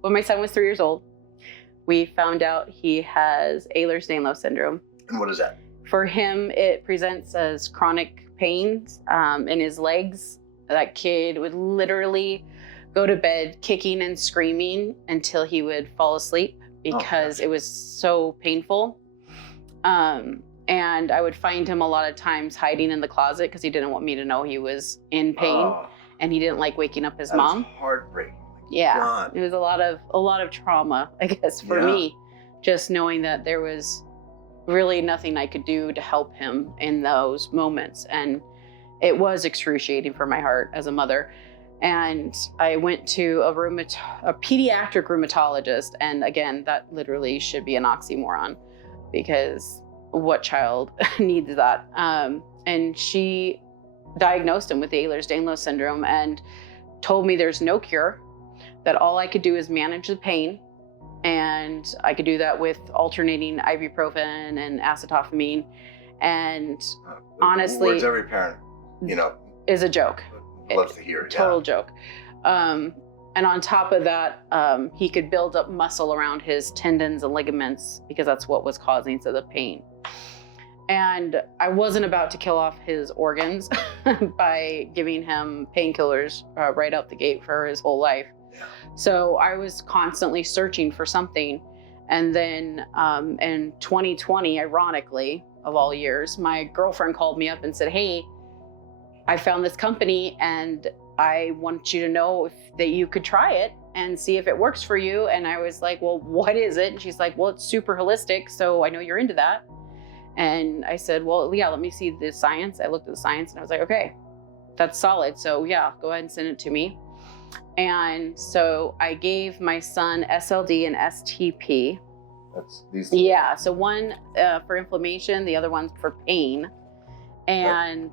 when my son was 3 years old, we found out he has Ehlers-Danlos syndrome. And what is that? For him, it presents as chronic pains in his legs. That kid would literally go to bed kicking and screaming until he would fall asleep because it was so painful. And I would find him a lot of times hiding in the closet because he didn't want me to know he was in pain, and he didn't like waking up his mom. That's heartbreaking. Yeah, God. it was a lot of trauma, I guess, for me, just knowing that there was really nothing I could do to help him in those moments. And it was excruciating for my heart as a mother. And I went to a pediatric rheumatologist. And again, that literally should be an oxymoron, because what child needs that? And she diagnosed him with Ehlers-Danlos syndrome and told me there's no cure, that all I could do is manage the pain. And I could do that with alternating ibuprofen and acetaminophen. And honestly, words every parent, is a joke. Loves to hear. Total joke. And on top of that, he could build up muscle around his tendons and ligaments because that's what was causing the pain. And I wasn't about to kill off his organs by giving him painkillers right out the gate for his whole life. So I was constantly searching for something. And then in 2020, ironically, of all years, my girlfriend called me up and said, "Hey, I found this company and I want you to know that you could try it and see if it works for you." And I was like, "Well, what is it?" And she's like, "Well, it's super holistic, so I know you're into that." And I said, "Well, yeah, let me see the science." I looked at the science and I was like, "Okay, that's solid. So yeah, go ahead and send it to me." And so I gave my son SLD and STP. That's these. Yeah, so one for inflammation, the other one for pain. And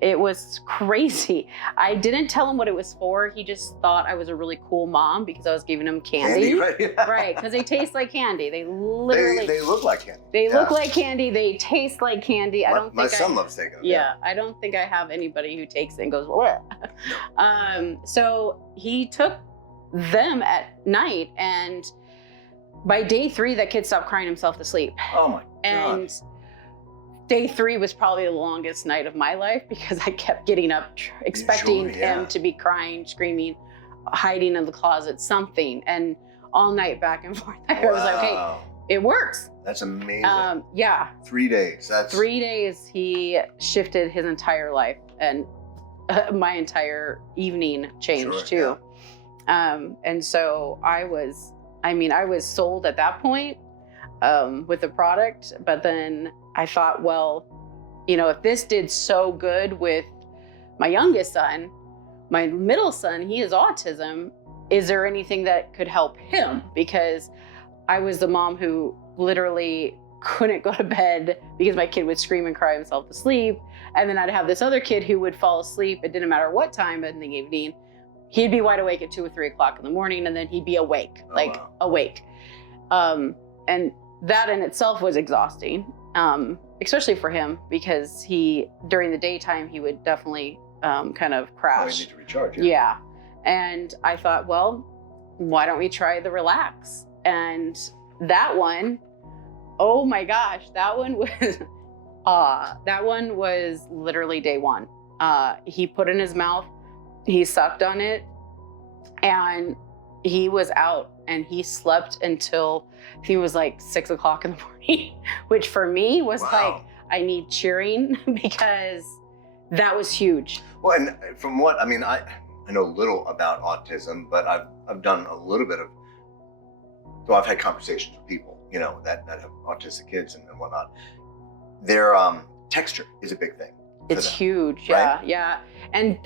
it was crazy. I didn't tell him what it was for. He just thought I was a really cool mom because I was giving him candy. Right, because they taste like candy. They literally... They look like candy. They look like candy. They taste like candy. My son loves taking them. Yeah, I don't think I have anybody who takes it and goes, "Bleh." So he took them at night, and by day 3, that kid stopped crying himself to sleep. Oh my God. And day 3 was probably the longest night of my life because I kept getting up, expecting him to be crying, screaming, hiding in the closet, something. And all night back and forth, I was like, okay, it works. That's amazing. Yeah. 3 days. 3 days, he shifted his entire life, and my entire evening changed too. Yeah. And so I was sold at that point with the product, but then I thought, well, if this did so good with my youngest son, my middle son, he has autism. Is there anything that could help him? Because I was the mom who literally couldn't go to bed because my kid would scream and cry himself to sleep. And then I'd have this other kid who would fall asleep. It didn't matter what time in the evening. He'd be wide awake at 2 or 3 o'clock in the morning, and then he'd be awake, awake. And that in itself was exhausting. Especially for him, because during the daytime, he would definitely kind of crash. You need to recharge. Yeah. And I thought, well, why don't we try the Relax? And that one, oh my gosh, that one was literally day 1. He put it in his mouth, he sucked on it, and he was out, and he slept until I think it was like 6 o'clock in the morning, which for me was like, I need cheering because that was huge. Well, and from what, I know little about autism, but I've done a little bit so I've had conversations with people, that have autistic kids and whatnot. Their texture is a big thing. It's huge, right? Yeah. And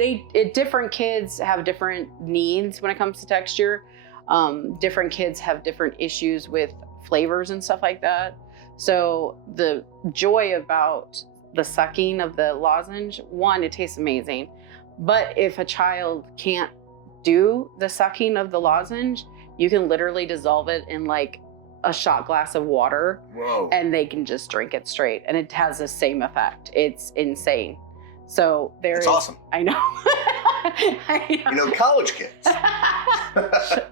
different kids have different needs when it comes to texture. Different kids have different issues with flavors and stuff like that. So the joy about the sucking of the lozenge, one, it tastes amazing. But if a child can't do the sucking of the lozenge, you can literally dissolve it in like a shot glass of water. Whoa. And they can just drink it straight. And it has the same effect. It's insane. So It's awesome. I know. College kids.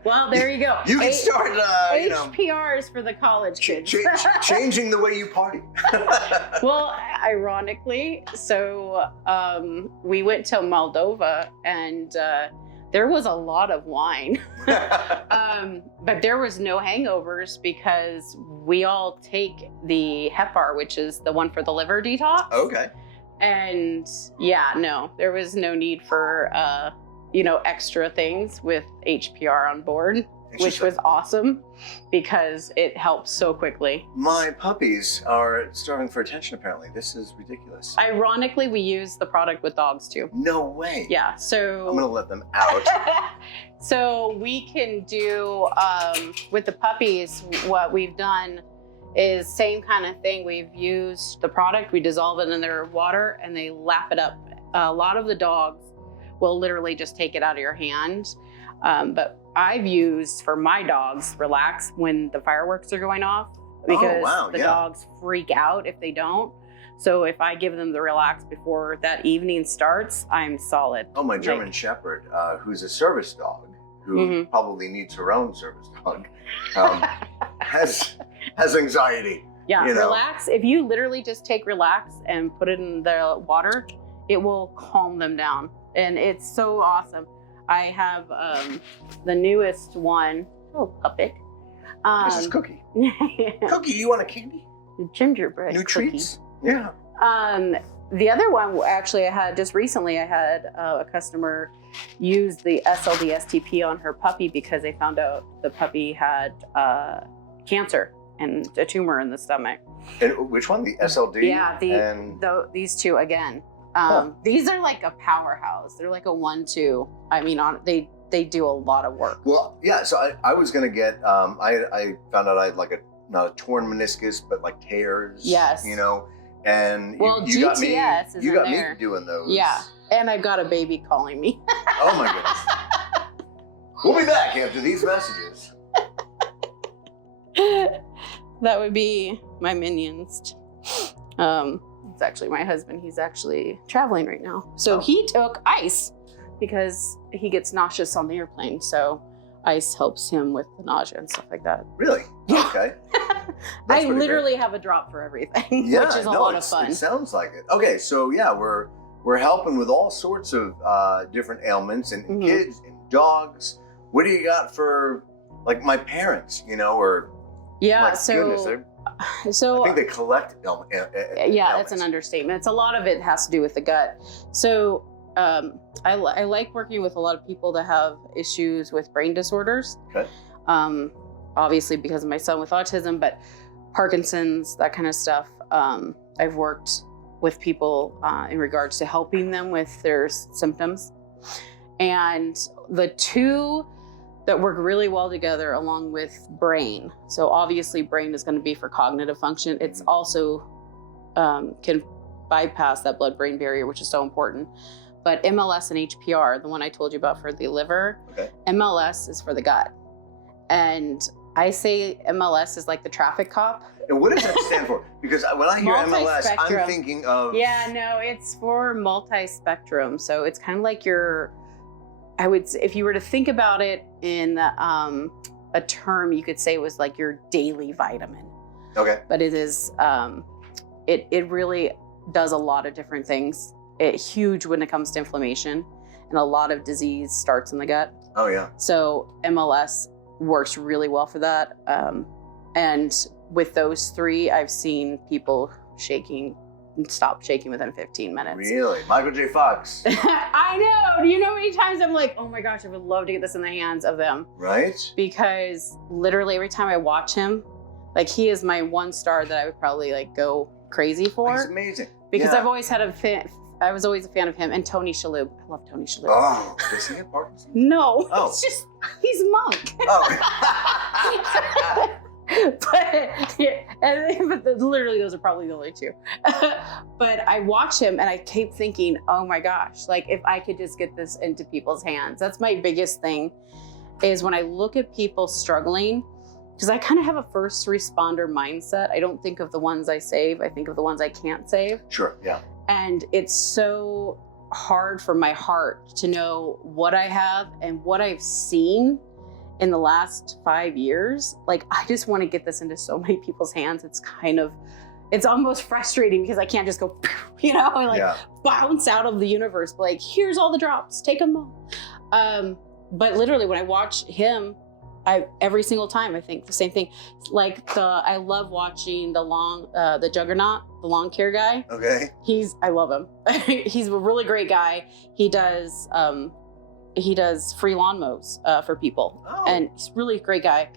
Well, there you go. You can start, HPRs for the college kids. Changing the way you party. Well, ironically, so we went to Moldova and there was a lot of wine, but there was no hangovers because we all take the Hepar, which is the one for the liver detox. Okay. And yeah, no, there was no need for, extra things with HPR on board, which was awesome because it helps so quickly. My puppies are starving for attention, apparently. This is ridiculous. Ironically, we use the product with dogs too. No way. Yeah, so... I'm gonna let them out. So we can do, with the puppies, what we've done is same kind of thing. We've used the product, we dissolve it in their water and they lap it up. A lot of the dogs will literally just take it out of your hand. But I've used for my dogs Relax when the fireworks are going off because the dogs freak out if they don't. So if I give them the Relax before that evening starts, I'm solid. Oh, my German Shepherd, who's a service dog, who probably needs her own service dog, has anxiety. Yeah, Relax. If you literally just take Relax and put it in the water, it will calm them down. And it's so awesome. I have the newest one. Oh, puppet. This is Cookie. Cookie, you want a candy? Gingerbread New cookie. treats? Yeah. The other one, actually, I had just recently, I had a customer use the SLD STP on her puppy because they found out the puppy had cancer and a tumor in the stomach. And which one? The SLD? Yeah, these two again. These are like a powerhouse. They're like a 1-2. I mean, they do a lot of work. Well, yeah. So I was gonna get. I found out I had like not a torn meniscus, but like tears. Yes. And well, you got GTS me. You got me doing those. Yeah. And I've got a baby calling me. Oh my goodness. We'll be back after these messages. That would be my minions. It's actually my husband. He's actually traveling right now. So he took ice because he gets nauseous on the airplane. So ice helps him with the nausea and stuff like that. Really? Yeah. Okay. I literally have a drop for everything, which is a lot of fun. It sounds like it. Okay, so yeah, we're helping with all sorts of different ailments and kids and dogs. What do you got for like my parents, or goodness, so I think they collect ailments. That's an understatement. It's a lot of it has to do with the gut. So I like working with a lot of people that have issues with brain disorders. Okay. Obviously because of my son with autism, but Parkinson's, that kind of stuff. I've worked with people in regards to helping them with their symptoms. And the two that work really well together along with brain. So obviously brain is going to be for cognitive function. It's also can bypass that blood-brain barrier, which is so important. But MLS and HPR, the one I told you about for the liver, MLS is for the gut. And I say MLS is like the traffic cop. And what does that stand for? Because when I hear MLS, I'm thinking of... Yeah, no, it's for multi-spectrum. So it's kind of like I would say, if you were to think about it in a term, you could say it was like your daily vitamin. Okay. But it is, it really does a lot of different things. It's huge when it comes to inflammation, and a lot of disease starts in the gut. Oh yeah. So MLS works really well for that. And with those three, I've seen people stop shaking within 15 minutes. Really? Michael J. Fox. I know. Do you know how many times I'm like, oh my gosh, I would love to get this in the hands of them. Right? Because literally every time I watch him, like he is my one star that I would probably like go crazy for. He's amazing. Because I've always had I was always a fan of him and Tony Shalhoub. I love Tony Shalhoub. Oh, does he have Parkinson's? No. Oh. It's just, he's monk. Oh. but literally those are probably the only two. But I watch him and I keep thinking, oh my gosh, like if I could just get this into people's hands. That's my biggest thing, is when I look at people struggling, because I kind of have a first responder mindset. I don't think of the ones I save. I think of the ones I can't save. Sure, yeah. And it's so hard for my heart to know what I have and what I've seen in the last 5 years. Like, I just want to get this into so many people's hands. It's almost frustrating because I can't just go, and like bounce out of the universe. But like, here's all the drops, take them all. But literally when I watch him, every single time I think the same thing. Like I love watching the Juggernaut, the lawn care guy. Okay. I love him. He's a really great guy. He does free lawn mows for people. Oh. And he's a really great guy.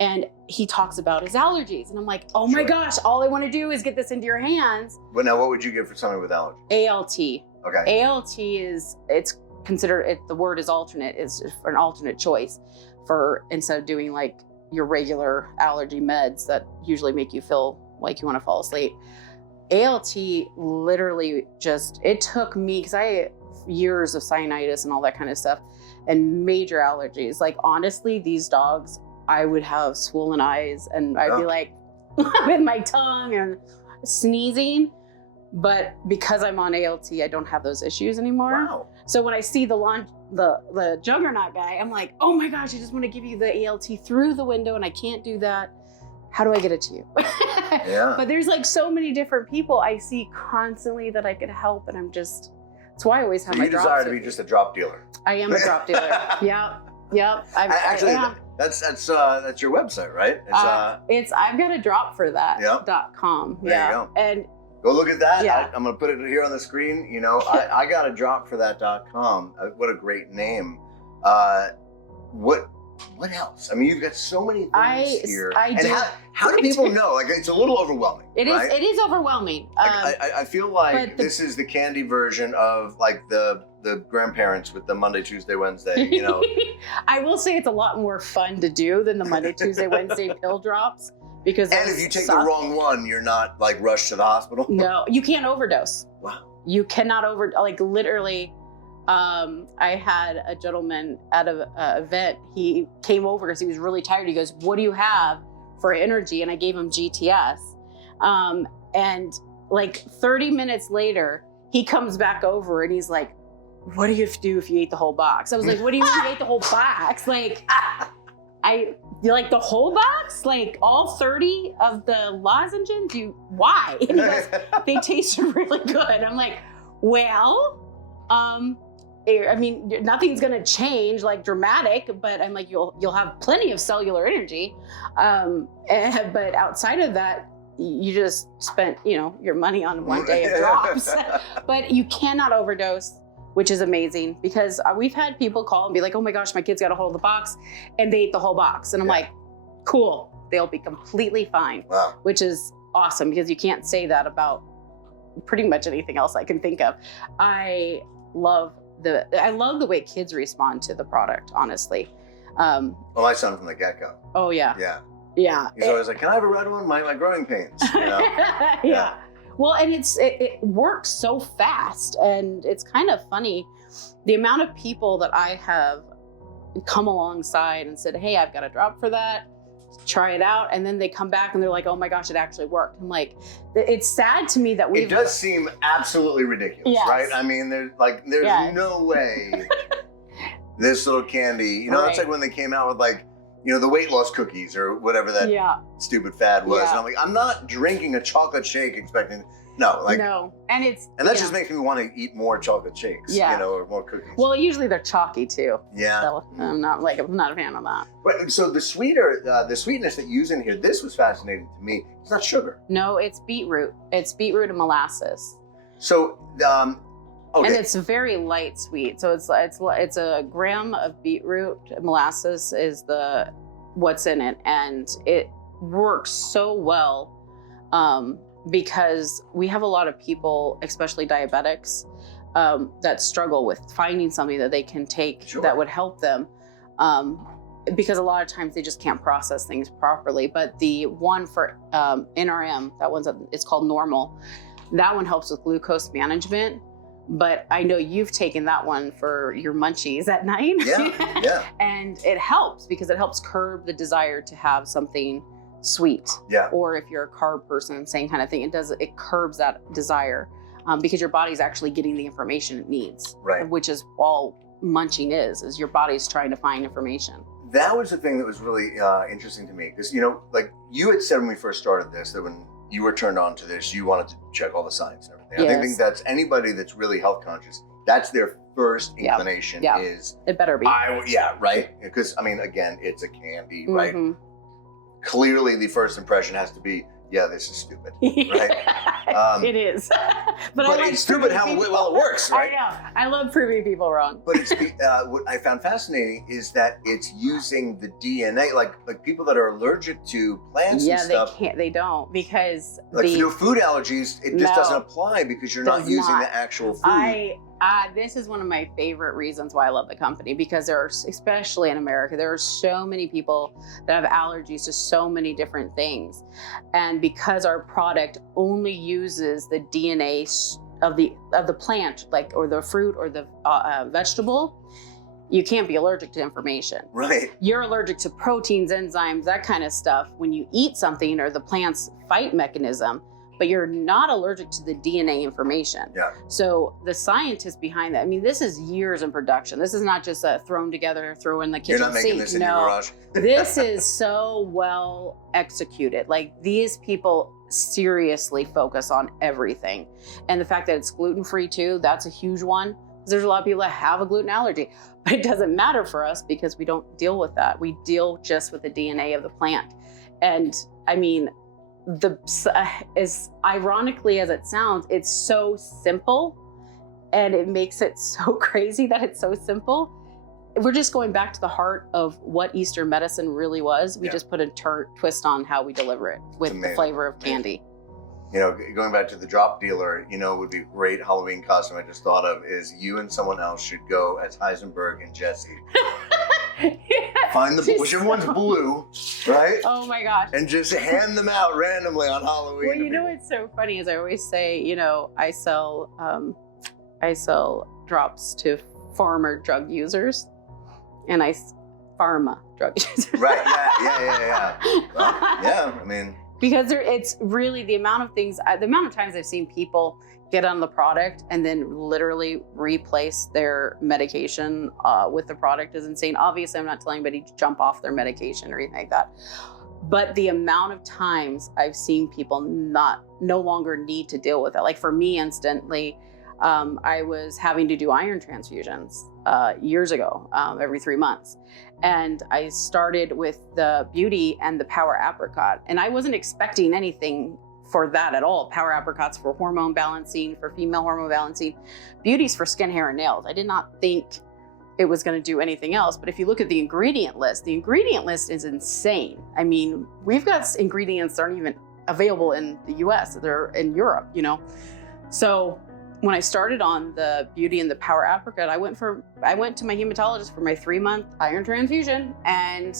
And he talks about his allergies. And I'm like, oh my gosh, all I want to do is get this into your hands. But now what would you give for somebing with allergies? ALT. Okay. ALT it's considered, the word is alternate, is for an alternate choice for instead of doing like your regular allergy meds that usually make you feel like you want to fall asleep. ALT literally it took me, because I had years of sinusitis and all that kind of stuff and major allergies. Like honestly, these dogs, I would have swollen eyes and I'd be like with my tongue and sneezing. But because I'm on ALT, I don't have those issues anymore. Wow. So when I see the Juggernaut guy, I'm like, oh my gosh, I just want to give you the ALT through the window and I can't do that. How do I get it to you? Yeah. But there's like so many different people I see constantly that I could help, and that's why I always have my drops. You desire to be just a drop dealer. I am a drop dealer. Yep. Actually, that's your website, right? I've got a drop for that. Yep. .com. There you go. And go look at that. Yeah. I'm going to put it here on the screen. I got a drop for that .com. What a great name. What else? I mean, you've got so many things here. How do people know? Like, it's a little overwhelming. It right? It is overwhelming. I feel like this is the candy version of like the grandparents with the Monday, Tuesday, Wednesday. I will say it's a lot more fun to do than the Monday, Tuesday, Wednesday pill drops. Because if you take the wrong one, you're not like rushed to the hospital. No, you can't overdose. Wow. You cannot literally. I had a gentleman at an event. He came over because he was really tired. He goes, "What do you have for energy?" And I gave him GTS. And like 30 minutes later, he comes back over and he's like, "What do you do if you ate the whole box?" I was like, "What do you mean you ate the whole box?" Like, you like the whole box? Like all 30 of the lozenges? Why? And he goes, "They tasted really good." I'm like, well, I mean, nothing's gonna change like dramatic, but I'm like, you'll have plenty of cellular energy. But outside of that, you just spent, your money on one day of drops. But you cannot overdose, which is amazing, because we've had people call and be like, "Oh my gosh, my kids got a hold of the box," and they ate the whole box. And I'm like, cool, they'll be completely fine. Wow. Which is awesome, because you can't say that about pretty much anything else I can think of. I love the way kids respond to the product, honestly. Well, my son from the get-go. Oh yeah. Yeah. He's always like, "Can I have a red one? My growing pains." Yeah. Well, and it works so fast, and it's kind of funny the amount of people that I have come alongside and said, "Hey, I've got a drop for that. Try it out," and then they come back and they're like, "Oh my gosh, it actually worked." I'm like, it's sad to me that it does seem absolutely ridiculous, right? I mean, there's no way this little candy, it's like when they came out with like, the weight loss cookies or whatever that stupid fad was. And I'm like, I'm not drinking a chocolate shake expecting, no. And that just makes me want to eat more chocolate shakes, or more cookies. Well, usually they're chalky too. Yeah. So I'm not a fan of that. But so the sweetness that you use in here, this was fascinating to me. It's not sugar. No, it's beetroot. It's beetroot and molasses. So, okay. And it's very light sweet. So it's a gram of beetroot. Molasses is what's in it, and it works so well because we have a lot of people, especially diabetics, that struggle with finding something that they can take that would help them. Because a lot of times they just can't process things properly. But the one for NRM, it's called Normal. That one helps with glucose management. But I know you've taken that one for your munchies at night. Yeah. And it helps because it helps curb the desire to have something sweet. Yeah. Or if you're a carb person, same kind of thing. It curbs that desire. because your body's actually getting the information it needs, Right. which is all munching is your body's trying to find information. That was the thing that was really interesting to me, because, you know, like you had said when we first started this, that when you were turned on to this, you wanted to check all the science and everything. Yes. I think that's anybody that's really health conscious. That's their first inclination is, It better be. right? Because, I mean, again, it's a candy, right? Mhm. Clearly, the first impression has to be, yeah, this is stupid, right? It is. But I like it's stupid how proving well it works, right? I know. I love proving people wrong. But it's what I found fascinating is that it's using the DNA, like people that are allergic to plants and stuff. They don't, because Like for food allergies, it just doesn't apply because you're not Does using not. the actual food. This is one of my favorite reasons why I love the company, because there are, especially in America, there are so many people that have allergies to so many different things. And because our product only uses the DNA of the plant, or the fruit or the vegetable, you can't be allergic to information. Right. You're allergic to proteins, enzymes, that kind of stuff when you eat something or the plant's fight mechanism, but you're not allergic to the DNA information. Yeah. So the scientists behind that, I mean, this is years in production. This is not just a thrown together, throw in the kitchen You're not making sink. this in your garage. This is so well executed. Like, these people seriously focus on everything. And the fact that it's gluten-free too, that's a huge one. There's a lot of people that have a gluten allergy, but it doesn't matter for us because we don't deal with that. We deal just with the DNA of the plant. And I mean, as ironically as it sounds, it's so simple, and it makes it so crazy that it's so simple. We're just going back to the heart of what Eastern medicine really was. We just put a twist on how we deliver it with the flavor of candy. You know, going back to the drop dealer, you know, would be a great Halloween costume I just thought of is you and someone else should go as Heisenberg and Jesse. Find whichever one's blue, right? Oh my gosh. And just hand them out randomly on Halloween. Well, you know what's so funny is I always say, you know, I sell drops to farmer drug users, and pharma drug users. Right. Yeah. Well, yeah. I mean, because it's really the amount of times I've seen people get on the product and then literally replace their medication with the product is insane. Obviously, I'm not telling anybody to jump off their medication or anything like that. But the amount of times I've seen people no longer need to deal with it. Like for me, instantly, I was having to do iron transfusions years ago, every 3 months. And I started with the Beauty and the Power Apricot. And I wasn't expecting anything for that at all. Power Apricot's for hormone balancing, for female hormone balancing. Beauty's for skin, hair, and nails. I did not think it was going to do anything else. But if you look at the ingredient list is insane. I mean, we've got ingredients that aren't even available in the US, they're in Europe, you know? So when I started on the Beauty and the Power Apricot, I went to my hematologist for my 3-month iron transfusion, and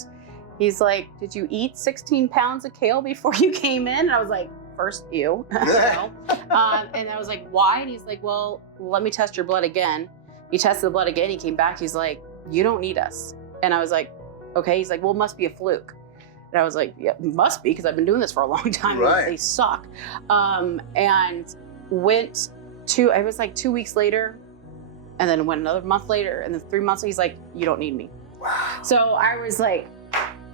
he's like, "Did you eat 16 pounds of kale before you came in?" And I was like, "First, ew." You know? And I was like, "Why?" And he's like, "Well, let me test your blood again." He tested the blood again. He came back. He's like, "You don't need us." And I was like, "Okay." He's like, "Well, it must be a fluke." And I was like, "Yeah, it must be, because I've been doing this for a long time. Right. They suck." And it was like 2 weeks later, and then went another month later, and then 3 months later, he's like, "You don't need me." Wow. So I was like,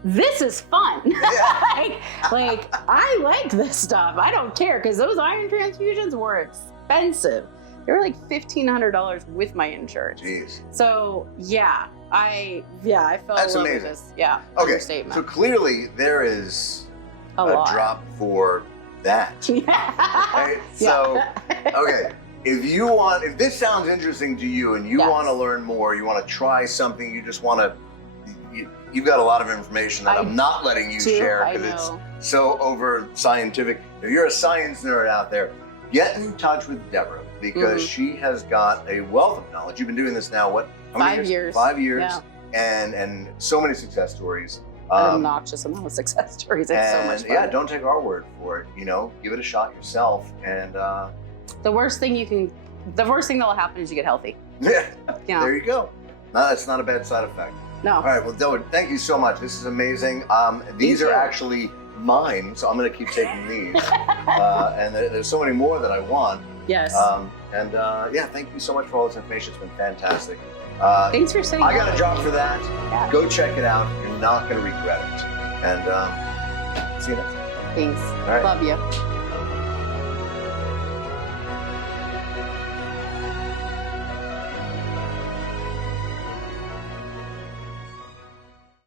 this is fun. Yeah. like, I like this stuff. I don't care, because those iron transfusions were expensive. They were like $1,500 with my insurance. Jeez. So I fell That's in love amazing. with this. Yeah. Okay. Understatement. So clearly there is a lot. drop for that. Right? So, okay. If this sounds interesting to you and you want to learn more, you want to try something, you just want to, you've got a lot of information that I'm not letting you share because it's so over scientific. If you're a science nerd out there, get in touch with Deborah, because she has got a wealth of knowledge. You've been doing this now, what? How many 5 years. 5 years. Yeah. And so many success stories. An obnoxious amount of success stories. It's so much fun. Yeah, don't take our word for it. You know, give it a shot yourself. And the worst thing that'll happen is you get healthy. yeah, You know? there you go. No, that's not a bad side effect. No. All right, well, Deborah, thank you so much. This is amazing. These are actually mine, so I'm going to keep taking these. And there's so many more that I want. Yes. Yeah, thank you so much for all this information. It's been fantastic. Thanks for saying I got a that. job for that. Yeah. Go check it out. You're not going to regret it. And see you next time. Thanks. All right. Love you.